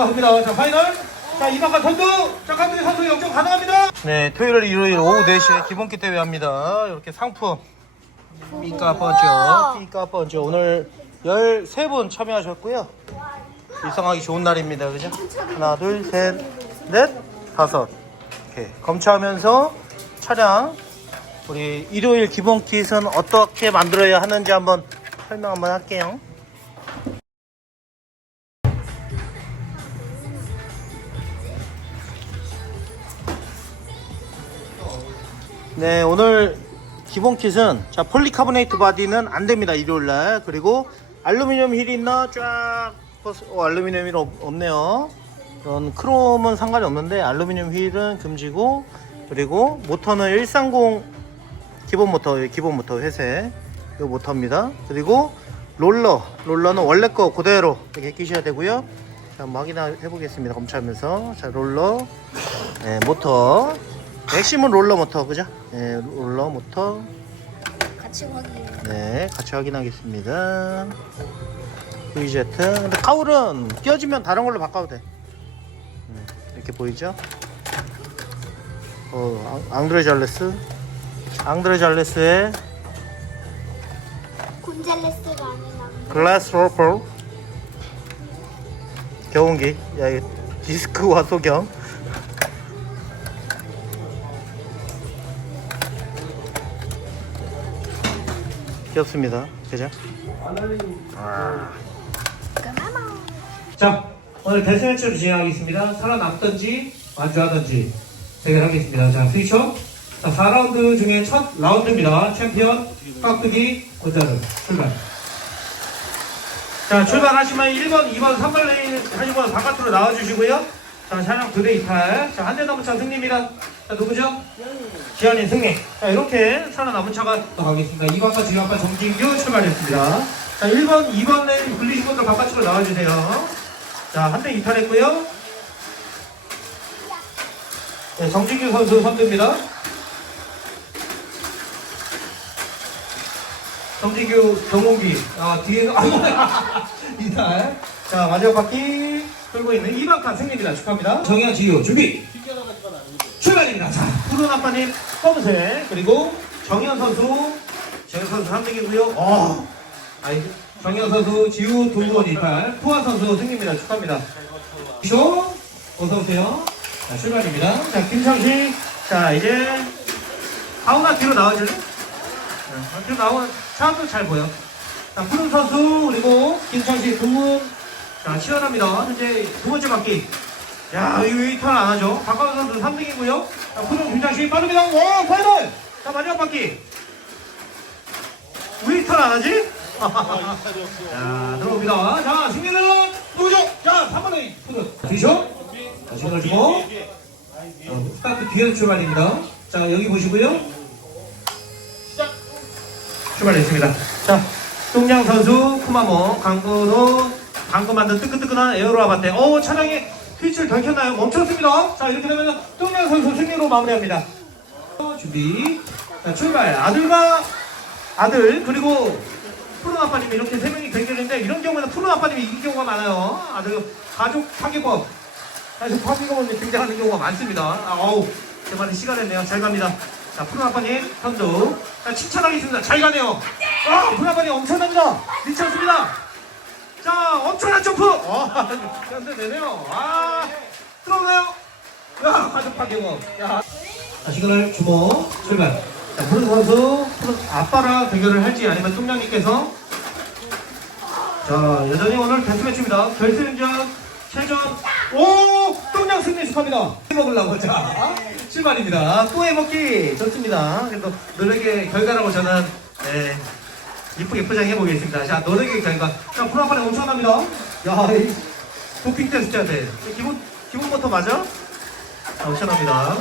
합니다. 자, 파이널. 자, 이방과 선두. 자, 감독님 선수 역전 가능합니다. 네, 토요일, 일요일 오후 4시에 기본기 대회 합니다. 이렇게 상품. 삐까 번죠. 삐까 번죠. 오늘 13분 참여하셨고요. 일상하기 좋은 날입니다. 그죠? 하나, 둘, 셋, 넷, 다섯. 이렇게 검차하면서 차량 우리 일요일 기본 킷은 어떻게 만들어야 하는지 한번 설명 한번 할게요. 네, 오늘 기본 킷은 자 폴리카보네이트 바디는 안 됩니다. 일요일 날. 그리고 알루미늄 힐이 있나 쫙 버스 어, 알루미늄 힐 없, 없네요. 이런 크롬은 상관이 없는데 알루미늄 휠은 금지고 그리고 모터는 130 기본 모터 기본 모터 회색 이 모터입니다. 그리고 롤러 롤러는 원래 거 그대로 이렇게 끼셔야 되고요. 자, 한번 확인해 보겠습니다. 검차하면서 자 롤러 네, 모터 맥시멈 롤러 모터 그죠? 네, 롤러 모터 같이 확인해. 네 같이 확인하겠습니다. VZ 근데 카울은 끼워지면 다른 걸로 바꿔도 돼. 음, 이렇게 보이죠? 어, 앙- 앙드레 잘레스 앙드레 잘레스의 곤잘레스가 아니라 글라스 로퍼 경운기 야, 이거 디스크와 소경 귀엽습니다. 그죠? 까마마. 자 오늘 데스매치로 진행하겠습니다. 살아남든지 완주하든지 대결하겠습니다. 자 스위쳐 자 4라운드 중에 첫 라운드입니다. 챔피언 깍두기 고자르 출발. 자 출발하시면 1번 2번 3번 레인 하시고 바깥으로 나와주시고요. 자 차량 두대 이탈. 자 한 대 남은 차 승리입니다. 자 누구죠? 지현이 승리. 자 이렇게 살아남은 차가 나가겠습니다. 2번과 지현과 정진규 출발했습니다. 자 1번 2번 레인 불리신 분들 바깥으로 나와주세요. 자 한 대 이탈했고요. 네, 정진규 선수 선두입니다. 정진규 경운기. 아 뒤에 아 이탈. 자 마지막 바퀴 돌고 있는 2번 칸 승리입니다. 축하합니다. 정현 지효 준비 출발입니다 자 푸른 아빠님 검은색 그리고 정현 선수 정현 선수 3등이고요 어 아이 정현 선수 지우 동원 이탈 푸아 선수 승리입니다 축하합니다 쇼 어서 오세요 자 출발입니다 자 김창식 자 이제 아우나 뒤로 나와줄래? 네, 뒤로 나오는 차도 잘 보여. 자, 푸른 선수, 그리고 김창식 두 분. 자, 치열합니다. 현재 두 번째 바퀴. 야, 이거 왜 이탈 안 하죠? 박광호 선수 3등이고요. 자, 푸른 김창식 빠릅니다. 와, 파이널! 자, 마지막 바퀴. 왜 이탈 안 하지? 자, 들어옵니다. 자, 승리는 누구죠? 자, 3번에 푸른. 손을 주고. 어, 스타트 뒤에서 출발입니다. 자, 여기 보시고요. 출발했습니다. 자, 뚱냥 선수, 쿠마모, 강구도, 강구 만든 뜨끈뜨끈한 에어로 아바테. 어, 차량에 스위치를 덜 켰나요? 멈췄습니다. 자, 이렇게 되면 뚱냥 선수 승리로 마무리합니다. 어, 준비. 자, 출발. 아들과 아들, 그리고 푸른 아빠님이 이렇게 세 명이 대결인데, 이런 경우에는 푸른 아빠님이 이긴 경우가 많아요. 아들, 가족 파괴법. 가족 파괴법은 등장하는 경우가 많습니다. 아, 어우, 제 말이 시간 됐네요. 잘 갑니다. 자, 푸른 아빠님, 선두. 자, 칭찬하겠습니다. 잘 가네요. 아, 푸른 아빠님 엄청납니다. 미쳤습니다. 자, 엄청난 점프. 어, 연대 되네요. 아, 들어오나요? 야, 가족 파괴법. 야. 자, 시그널 주모 출발. 자, 푸른 선수, 푸른 아빠랑 대결을 할지 아니면 뚱냥님께서 자, 여전히 오늘 데스매치입니다. 결승전, 최전, 오! 똥냥 승리 축하합니다. 해먹으려고, 자, 출발입니다. 또 해먹기, 좋습니다. 그래서 노력의 결과라고 저는, 네, 이쁘게 포장해 보겠습니다. 자, 노력의 결과. 자, 프로판에 엄청납니다. 야, 이 도핑 테스트 해야 돼. 기본, 기본부터 맞아? 자, 엄청납니다.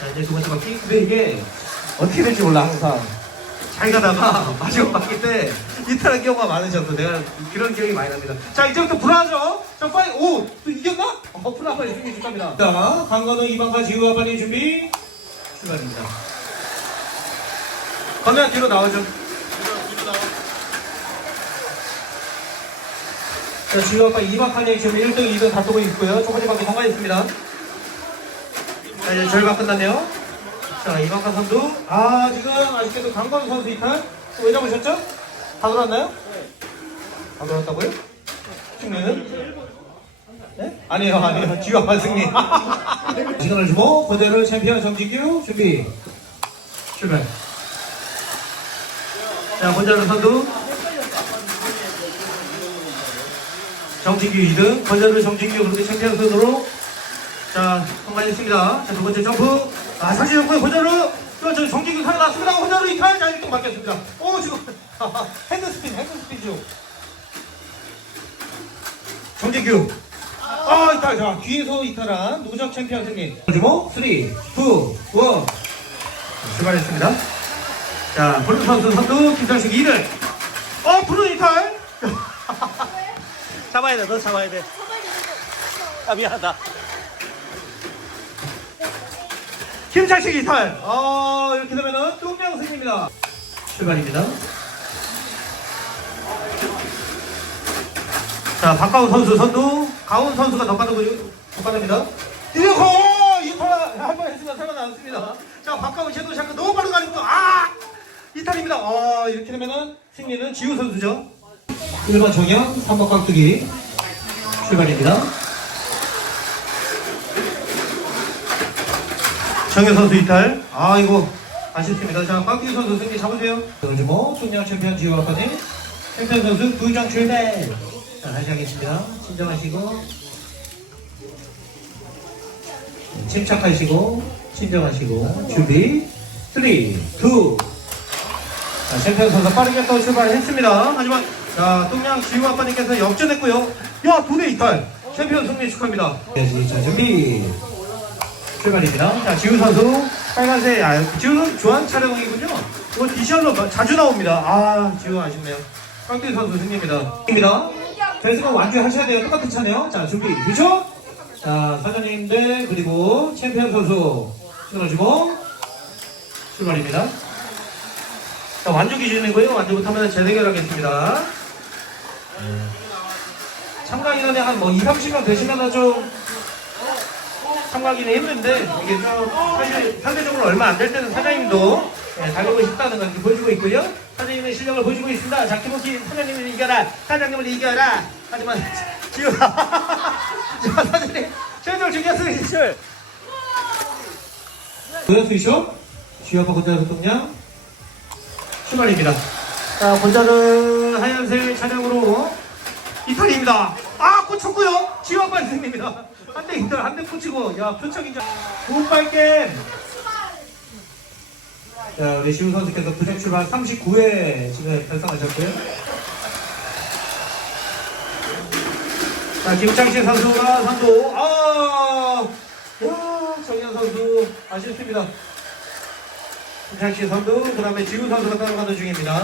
자, 이제 두 번째 바퀴. 근데 이게 어떻게 될지 몰라, 항상. 잘 가다가 마지막 바퀴 때 이탈한 경우가 많으셔서 내가 그런 기억이 많이 납니다. 자 이제부터 불안하죠? 자 빨리 오! 또 이겼나? 어 불안 빨리 승리 축하합니다. 자 강건우 이방과 지우 아빠님 준비 출발입니다. 건우야 뒤로 나와줘. 자, 지우아빠 이박한이 지금 1등, 2등 다투고 있고요. 첫 번째 바퀴 통과했습니다. 자, 이제 절반 끝났네요. 자, 이박한 선수. 아, 지금 아쉽게도 강건 선수 이탈. 왜 잡으셨죠? 다 돌았나요? 다 돌았다고요? 승리는? 네? 아니에요, 아니에요. 지우아빠 승리. 시간을 주고, 그대로 챔피언 정진규 준비. 출발. 자, 권자로 선수. 정진규 2등, 권자로 정진규 그렇게 챔피언 선수로 자, 통과했습니다. 자, 두 번째 점프. 아, 사실 점프에 권자로 저, 저 정진규 살아났습니다. 권자로 이탈. 자, 1등 바뀌었습니다. 오, 지금 핸드스핀, 핸드스핀 중. 정진규. 아, 이탈. 자, 뒤에서 이탈한 누적 챔피언 승리. 그리고 3, 2, 1. 출발했습니다. 자, 블루 선수 선두 김상식 2등. 어, 블루 이탈. 잡아야 돼, 너 잡아야 돼. 아, 미안하다. 김창식 이탈. 아, 이렇게 되면은 뚱명승입니다. 출발입니다. 자, 박가훈 선수 선두, 가훈 선수가 더 빠르고, 더 빠릅니다. 이거 이탈 한번 했으면 살아나왔습니다. 자, 박가훈 섀도우 샤크 너무 빠르고 가니까, 아! 이탈입니다. 아, 이렇게 되면은 승리는 지우 선수죠. 1번 정영, 3번 깍두기. 출발입니다. 정현 선수 이탈. 아, 이거 아쉽습니다. 자, 깍두기 선수 승리 잡으세요. 요즘뭐 총량 챔피언 지우 아빠님. 챔피언 선수 부장 출발. 자, 다시 하겠습니다. 진정하시고. 침착하시고, 진정하시고, 준비. 3, 2, 자, 챔피언 선수 빠르게 또 출발했습니다. 하지만, 자, 뚱냥 지우 아빠님께서 역전했고요. 야, 두대 이탈. 챔피언 승리 축하합니다. 네, 자, 준비. 출발입니다. 자, 지우 선수, 빨간색, 아, 지우는 주한 촬영이군요. 이거 디셜로 마- 자주 나옵니다. 아, 지우 아쉽네요. 깡띠 선수 승리입니다. 입니다. 대승은 완주하셔야 돼요. 똑같은 차네요. 자, 준비. 그렇죠? 자, 사장님들, 그리고 챔피언 선수. 시간을 주고, 출발입니다. 자, 완주 기준이고요. 완주 못하면 재대결하겠습니다. 참가 인원이 한뭐 2, 30명 되시면 좀 참가하기는 힘든데 이게 좀 사실 상대적으로 얼마 안 될 때는 사장님도 예, 달리고 싶다는 걸 보여주고 있고요. 사장님의 실력을 보여주고 있습니다. 자, 김옥희 사장님을 이겨라. 사장님을 이겨라. 하지만 지금 자, 사장님 최종 중요한 이출 고현수이쇼 지역과 권자를 소통량 출발입니다. 자, 권자는 하얀색 차량으로 이탈입니다. 아, 꽂혔고요. 지원 발생입니다. 한 대 이탈, 한대 꽂히고, 야, 표창인자. 분발겜. 자, 우리 시우 선수께서 부생 출발 39회 지금 달성하셨고요. 자, 김창식 선수가 선도. 아, 야, 정현 선수 아쉽습니다. 김창식 선수, 그 다음에 지우 선수가 따라가는 중입니다.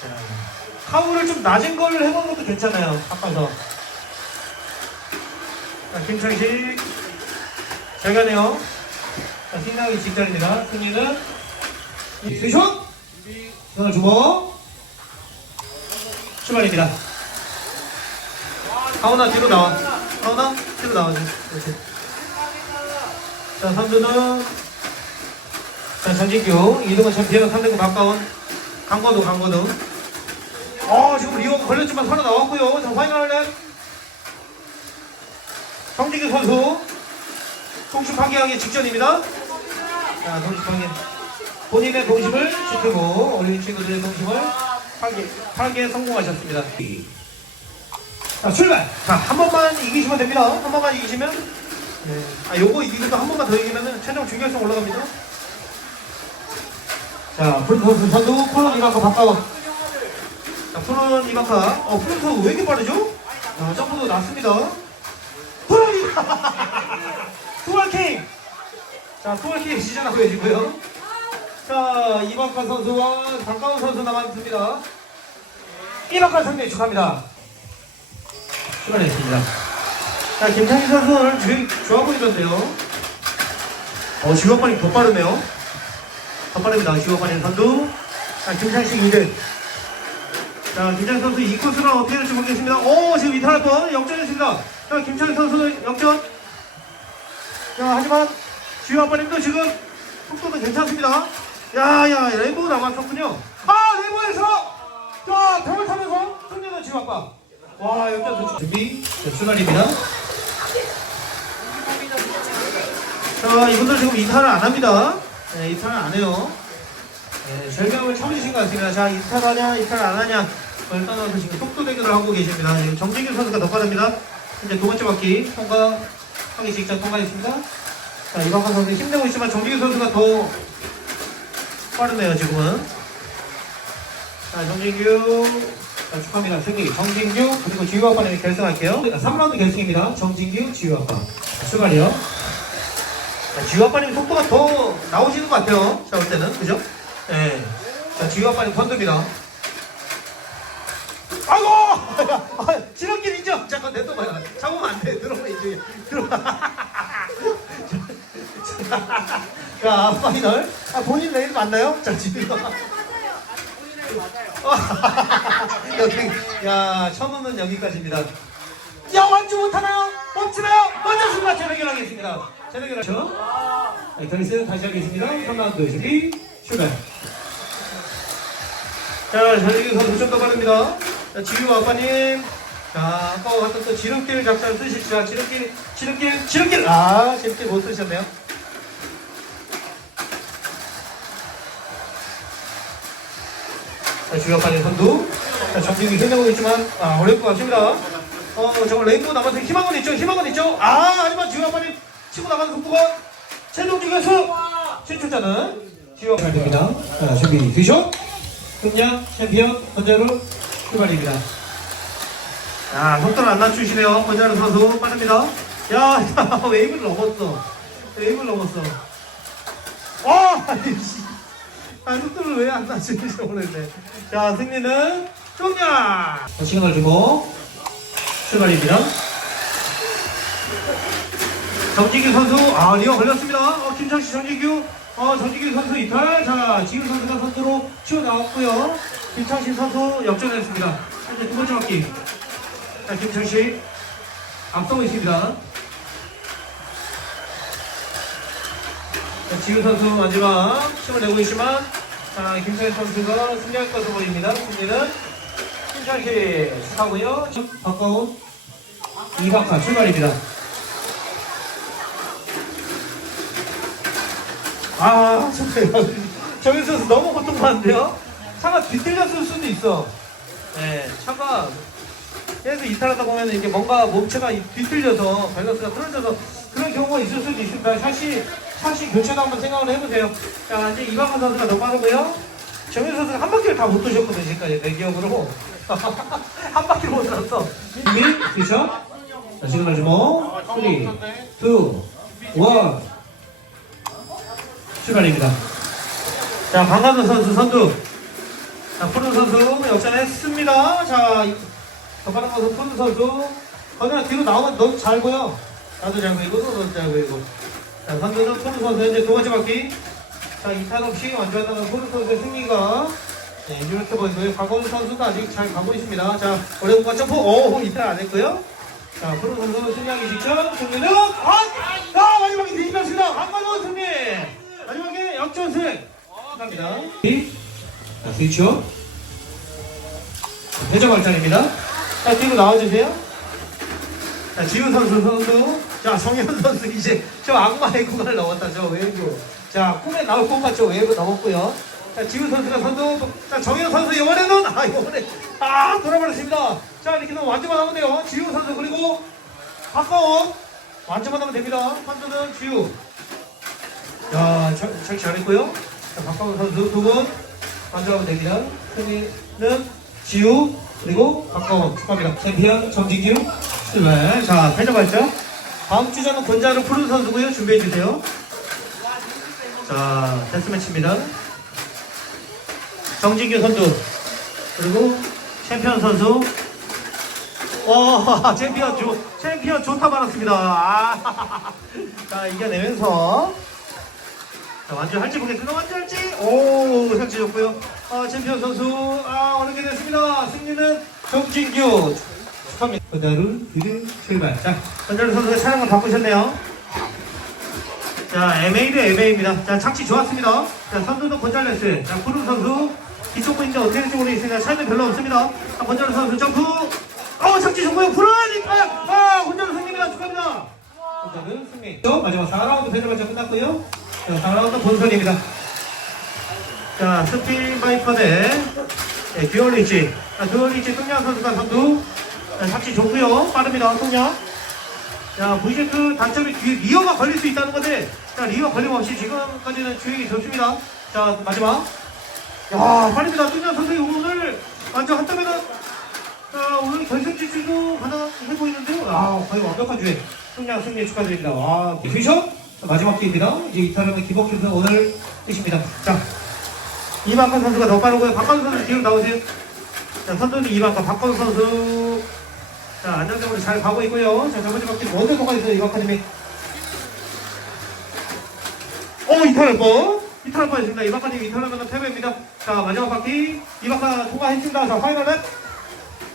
자, 카우를 좀 낮은 걸 해보는 것도 괜찮아요. 바꿔서. 자, 김창식. 잘 가네요. 자, 승리하기 직전입니다. 승리는 스위션! 손을 주고 출발입니다. 가오나 뒤로 나와. 가오나 뒤로 나와줘. 이렇게. 자, 선두는 자, 전진규, 이동은 챔피언, 3등급 가까운 강건우, 강건우. 어, 지금 리오가 걸렸지만 살아 나왔고요. 자, 파이널 랩. 성진규 선수. 동심 파괴하기 직전입니다. 자, 동심 파괴. 본인의 동심을 지키고, 어린 친구들의 동심을 파괴, 파괴에 성공하셨습니다. 자, 출발! 자, 한 번만 이기시면 됩니다. 한 번만 이기시면. 네. 아, 요거 이기고 한 번만 더 이기면은 최종 준결승 올라갑니다. 자, 프린트 선수 선두, 콜론 이마카 바꿔. 자, 푸른 이마카. 어, 선수 왜 이렇게 빠르죠? 아, 점프도 났습니다. 투월킹! 자, 투월킹 시전하고 계시고요. 자, 이마카 선수와 가까운 선수 남았습니다. 이마카 승리 축하합니다. 출발했습니다. 자, 김창희 선수 오늘 주행 좋아 보이던데요. 어, 지원반이 더 빠르네요. 더 빠릅니다. 지원반이 선두. 자, 김창식 2등. 자, 김창희 선수 이 코스는 어떻게 될지 모르겠습니다. 오, 지금 이탈 한번 역전했습니다. 자, 김창희 선수는 역전. 자, 하지만 지우 아빠님도 지금 속도도 괜찮습니다. 야, 야, 레인보우 남았었군요. 아, 레인보우에서 자, 벽을 타면서 승리는 지우 아빠. 와, 역전 도착. 준비, 자, 출발입니다. 자, 이분들 지금 이탈을 안 합니다. 네, 이탈을 안 해요. 네, 절감을 참으신 것 같습니다. 자, 이탈하냐, 이탈 안 하냐. 떠나서 지금 속도 대결을 하고 계십니다. 지금 정진규 선수가 더 빠릅니다. 이제 두 번째 바퀴 통과하기 직전 통과했습니다. 자, 이광환 선수 힘내고 있지만 정진규 선수가 더 빠르네요, 지금은. 자, 정진규. 자, 축하합니다. 승리. 정진규, 그리고 지우 아빠님이 결승할게요. 3라운드 결승입니다. 정진규, 지우 아빠. 출발이요. 자, 지우 아빠님 속도가 더 나오시는 것 같아요. 자, 볼 때는. 그죠? 예. 자, 지우 아빠님 선두입니다. 아이고! 아, 지름길 있죠? 잠깐 내둬봐요. 잡으면 안 돼. 들어가, 이쪽에. 들어가. 자, 파이널. 아, 본인 내일 맞나요? 자, 지금. 여기, 야, 천우는 여기까지입니다. 야, 완주 못하나요? 멈추나요? 멈췄습니다. 재대결하겠습니다. 재대결하죠? 자, 결승 다시 하겠습니다. 3라운드 준비, 출발. 자, 전익이 선수 좀더 빠릅니다. 자, 지유 아빠님. 자, 아까 같은 또 지름길 작전 쓰십시오. 자, 지름길, 지름길, 지름길. 아, 지름길 못 쓰셨네요. 자, 지유 아빠님 선두. 자, 정진이 힘내고 있지만, 아, 어려울 것 같습니다. 어, 정말 레인보우 남한테 희망은 있죠? 희망은 있죠? 아, 하지만 지유 아빠님 치고 나가는 속도가 최종 중에서 최초자는 지유 아빠님 됩니다. 자, 준비, 휘쇼. 금양 챔피언 권자루 출발입니다. 야, 속도를 안 낮추시네요. 권자루 선수 빠릅니다. 야, 야, 웨이브를 넘었어. 웨이브를 넘었어. 와, 아이씨. 아, 속도를 왜 안 낮추는지 모르겠네. 자, 승리는! 자, 시간을 주고 출발입니다. 정지규 선수, 아, 리가 걸렸습니다. 어, 김창씨 정지규, 어, 정지규 선수 이탈. 자, 지규 선수가 선수로 튀어나왔고요. 김창신 선수 역전했습니다. 현재 두 번째 바퀴. 자, 김창씨 앞서고 있습니다. 자, 지규 선수 마지막 힘을 내고 있지만, 자, 김창신 선수가 승리할 것으로 보입니다. 승리는 김창씨 축하고요. 가까운 이박하 출발입니다. 아, 정현 선수 너무 고통받는데요? 차가 뒤틀렸을 수도 있어. 네, 차가 계속 이탈하다 보면 이게 뭔가 몸체가 뒤틀려서 밸런스가 틀어져서 그런 경우가 있을 수도 있습니다. 샷시, 샷시 교체도 한번 생각을 해보세요. 자, 이제 이방현 선수가 더 빠르고요. 정현 선수가 한 바퀴를 다 못 도셨거든요, 지금까지 내 기억으로. 한 바퀴를 못 돌았어. 준비, 굿샷. 자, 지금 마지막 3, 2, 1. 출발입니다. 자, 강간도 선수 선두. 자, 푸른 선수 역전했습니다. 자, 이- 더 빠른 것은 푸른 선수. 건우야 뒤로 나오면 너잘 보여. 나도 잘 보이고, 너도 잘 보이고. 자, 선두는 푸른 선수 이제 두 번째 바퀴. 자, 이탈 없이 완주한다는 푸른 선수의 승리가 네, 이렇게 보이고요. 박원우 선수도 아직 잘 가고 있습니다. 자, 어려운 것 점프. 오, 이탈 안 했고요. 자, 푸른 선수 승리하기 직전 승리는 아! 아, 마지막에 뒤집혔습니다. 강만호 승리! 마지막에 역전승! 축하합니다. 자, 스위치오. 회전 발전입니다. 자, 뒤로 나와주세요. 자, 지훈 선수 선수. 자, 정현 선수 이제 저 악마의 구간을 넘었다. 저 웨이브. 자, 꿈에 나올 것 같죠? 웨이브 넘었고요. 자, 지훈 선수가 선수. 자, 정현 선수 이번에는 아, 이번에 아, 돌아버렸습니다. 자, 이렇게 되면 완주만 하면 돼요. 지훈 선수 그리고 박가원 완주만 하면 됩니다. 선수는 지훈. 야, 잘, 잘 잘했고요. 자, 박광훈 선수 두 분 만들어가면 됩니다. 승리는 지우 그리고 박광훈 축하합니다. 챔피언 정진규 출발. 자, 패자 발전. 다음 주자는 권자로 푸른 선수고요. 준비해 주세요. 자, 테스트 매치입니다. 정진규 선수 그리고 챔피언 선수. 와, 챔피언 조, 챔피언 좋다 받았습니다. 아, 자, 이겨내면서 자, 완주 할지 보겠습니다. 완주 할지. 오, 상치 좋고요. 아, 챔피언 선수, 아, 어렵게 됐습니다. 승리는 정진규. 축하합니다. 건자루, 드디어 출발. 자, 건자루 선수의 차량을 바꾸셨네요. 자, MA 대 MA입니다. 자, 착지 좋았습니다. 자, 선두는 건잘레스. 자, 푸른 선수. 뒤쪽 보이는데 어떻게 될지 모르겠습니다. 차이는 별로 없습니다. 자, 건잘레 선수 점프. 어, 착지 좋고요. 푸른! 아, 아, 건잘레 승리입니다. 축하합니다. 건잘레 승리. 또 마지막 4라운드 배틀 마저 끝났고요. 자, 4라운드 본선입니다. 자, 스피드 바이커 대 네, 듀얼리치. 자, 듀얼리치 뚱냥 선수가 선두. 자, 착지 좋고요. 빠릅니다. 뚱냥. 자, VZ 단점이 뒤에 리어가 걸릴 수 있다는 건데, 자, 리어 걸림 없이 지금까지는 주행이 좋습니다. 자, 마지막. 야, 빠릅니다. 뚱냥 선수 오늘 완전 한땀에는, 자, 오늘 결승 진출도 가능해 보이는데요. 아, 거의 완벽한 주행. 뚱냥 승리 축하드립니다. 와, 퓨션 마지막 기회입니다. 이제 이탈하면 기복준은 오늘 끝입니다. 자, 이만칸 선수가 더 빠르고요. 박관우 선수 뒤로 나오세요. 자, 선두는 이만칸, 박관우 선수. 자, 안정적으로 잘 가고 있고요. 자, 저번에 바퀴 통과 있어요, 이바카님이. 어, 이탈할 뻔. 이탈할 뻔 했습니다. 이바카님 이탈하면 패배입니다. 자, 마지막 바퀴. 이바카 통과했습니다. 자, 파이널렛.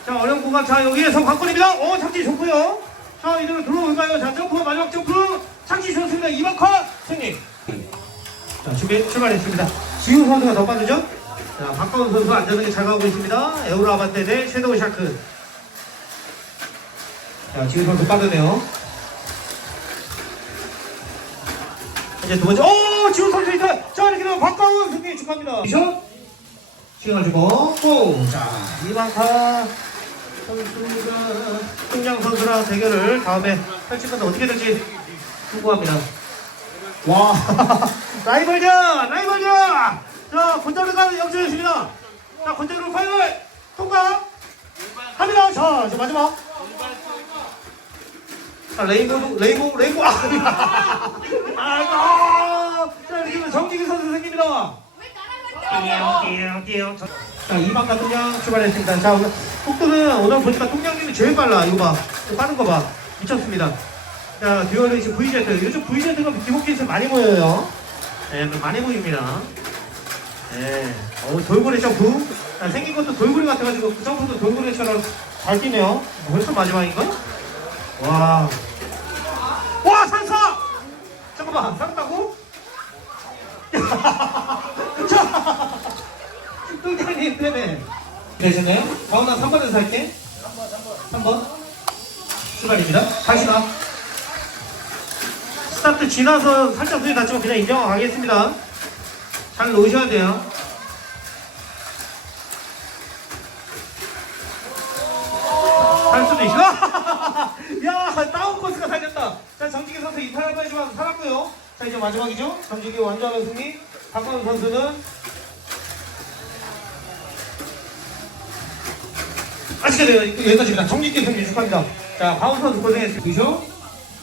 자, 어려운 구간. 자, 여기에서 관건입니다. 어, 착지 좋고요. 자, 이대로 들어올까요? 자, 점프, 마지막 점프. 착지 좋습니다. 이바카 승리. 자, 준비 출발했습니다. 지우 선수가 더 빠르죠? 자, 박가운 선수 안전하게 잘 가고 있습니다. 에우로 아반떼 대 섀도우 샤크. 자, 지우 선수 빠르네요. 이제 두 번째, 오! 지우 선수 있다! 자, 이렇게 되면 박가운 승리 축하합니다. 시간을 주고, 고! 자, 이만카 선수가, 흥장 선수랑 대결을 다음에 펼칠 건데 어떻게 될지 궁금합니다. 와, 라이벌전! 라이벌전! 자, 권자루가 역전했습니다. 자, 권자루 파이널 통과! 합니다. 자, 이제 마지막. 자, 레인보도, 레인보, 레인보, 아, 아이고! 자, 이렇게 정직희 선수 생깁니다. 띠용, 띠용. 자, 이만가 통장 출발했습니다. 자, 오늘 속도는 오늘 보니까 통장님이 제일 빨라. 이거 봐. 빠른 거 봐. 미쳤습니다. 자, 듀얼레이시 VZ. 요즘 VZ가 기복기에서 많이 보여요. 네, 많이 보입니다. 네. 어, 돌고래 점프. 자, 생긴 것도 돌고래 같아가지고 그 점프도 돌고래처럼 잘 뛰네요. 벌써 마지막인가? 와. 와, 산사! 잠깐만, 살았다고? 자, 뚱장님 때문에. 되셨나요? 난 3번에서 할게. 3번. 출발입니다. 다시 나. 스타트 지나서 살짝 손이 다치면 그냥 인정하겠습니다. 잘 놓으셔야 돼요. 살 수도 있어. 야, 다운 코스가 살렸다. 자, 정직희 선수 이탈할 뻔했지만 살았고요. 자, 이제 마지막이죠. 정직희 완주하는 승리. 박광훈 선수는 아시게 돼요. 여기까지입니다. 정직희 승리 축하합니다. 자, 강훈 선수 고생했습니다. 그죠?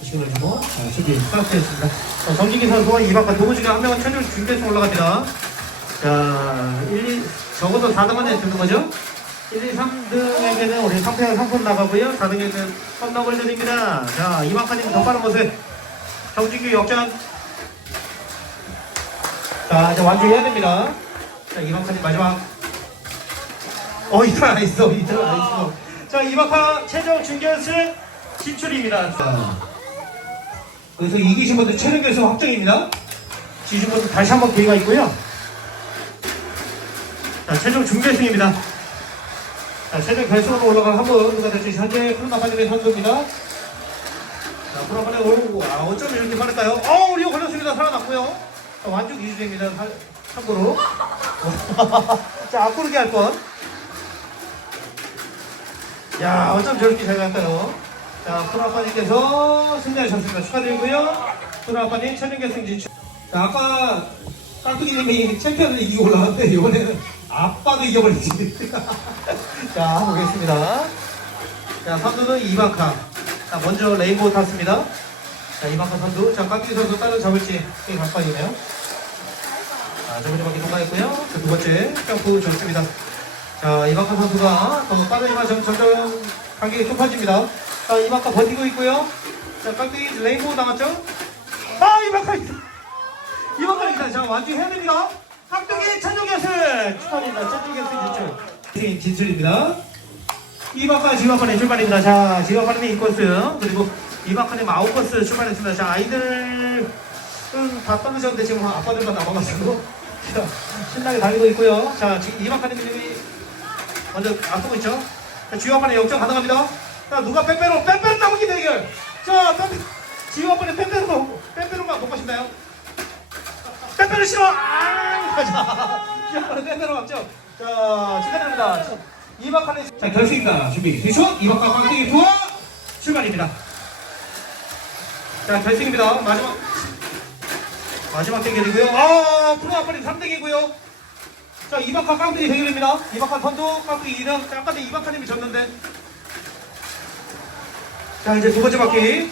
주고 자, 준비 스타트했습니다. 자, 정진기 선수와 이박과 중에 한 명은 최종 준결승 올라갑니다. 자, 1, 2, 적어도 4등 안에 드는 거죠? 1, 2, 3등에게는 우리 상패와 상품 나가고요. 4등에는 펀더블 드립니다. 자, 이박하님 더 빠른 모습. 정진규 역전. 자, 이제 완주해야 됩니다. 자, 이박하님 마지막. 어, 이탈 안 했어. 이탈 안 했어. 자, 이박하 최종 준결승 진출입니다. 자. 그래서 이기신 분들 최종 결승 확정입니다. 지신 분들 다시 한번 기회가 있고요. 자, 최종 준결승입니다. 자, 최종 결승으로 올라갈 한분 누가 될지 현재 프로나파님의 선수입니다. 자, 프로나파님 오르고, 아, 어쩜 이렇게 빠를까요? 어, 우리 걸렸습니다. 살아났고요. 자, 완주 이주입니다. 참고로. 자, 앞구르기 할 뻔. 야, 어쩜 저렇게 잘 갈까요? 자, 프로아빠님께서 승리하셨습니다. 축하드리고요. 프로아빠님 최종결승 진출. 자, 아까 깍두기님이 챔피언을 이기고 올라왔는데, 이번에는 아빠도 이겨버리지. 자, 보겠습니다. 자, 선두는 이바카. 자, 먼저 레인보우 탔습니다. 자, 이바카 선두. 자, 깍두기 선수 따로 잡을지 되게 가까이네요. 자, 저번에 바퀴 통과했고요. 자, 두 번째 점프 좋습니다. 자, 이바카 선수가 더 빠르지만 점- 점점 간격이 좁아집니다. 자, 이바카 버티고 있고요. 자, 깍두기 레인보우 나왔죠? 아, 이바카 있다. 이번 판입니다. 자, 완주해야 됩니다. 깍두기 천종 결승 축하드립니다. 천종 결승 진출. 진출입니다. 이번 판 지금 판의 출발입니다. 자, 지금 판은 이코스 그리고 판에 아웃코스 출발했습니다. 자, 아이들 음, 다 떨어졌는데 지금 아빠들만 남아가지고 자, 신나게 달리고 있고요. 자, 지금 판의 이름이 먼저 앞서고 있죠. 자, 주요 판에 역전 가능합니다. 자, 누가 빼빼로 빼빼로 따먹기 대결. 자, 빼빼 지금 판에 빼빼로 빼빼로만 먹고 싶나요? 빼빼로 싫어. 아, 자, 지금 빼빼로 맞죠? 자, 축하드립니다. 판에 자 결승입니다. 준비. 이번 판 꽝땡이 투어 출발입니다. 자, 결승입니다. 마지막 마지막 대결이고요. 아, 프로 아빠님 3등이고요. 자, 이박한 깡들이 대결입니다. 이박한 선두 깡들이 2등. 자, 아까 이박한님이 졌는데. 자, 이제 두 번째 바퀴.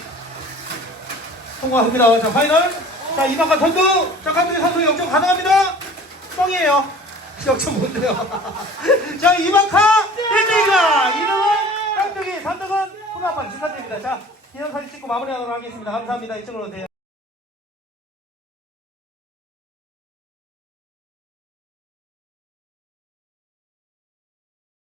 통과합니다. 자, 파이널. 자, 이박한 선두. 자, 깡들이 선수 역전 가능합니다. 뻥이에요. 역전 못해요. 자, 이박한 1등입니다. 2등은 깡들이 3등은 프로 아빠 축하드립니다. 자, 기념 사진 찍고 마무리하도록 하겠습니다. 감사합니다. 이쪽으로 오세요.